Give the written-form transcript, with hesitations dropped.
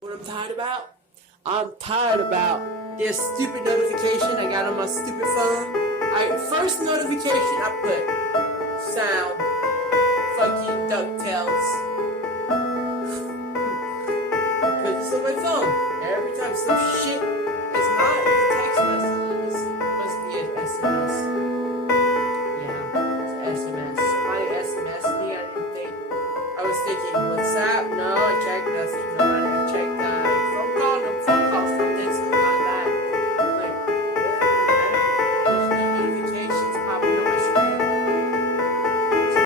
What I'm tired about? I'm tired about this stupid notification I got on my stupid phone. First notification I put sound